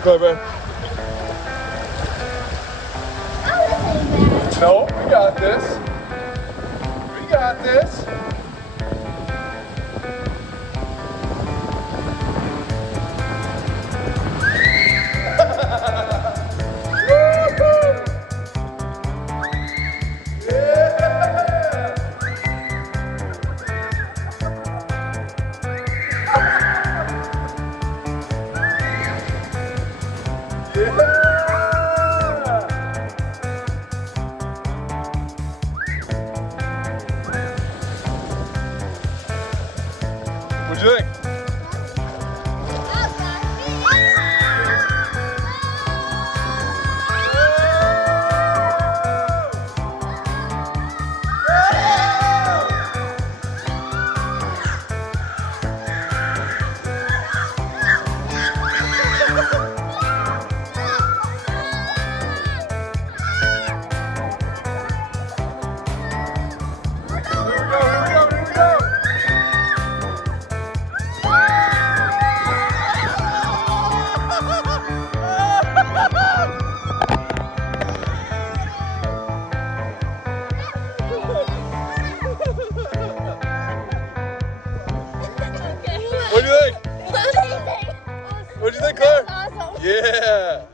Clever. No, we got this. We got this. What'd you think? What do you think? What do you think, Claire? That was awesome. Yeah.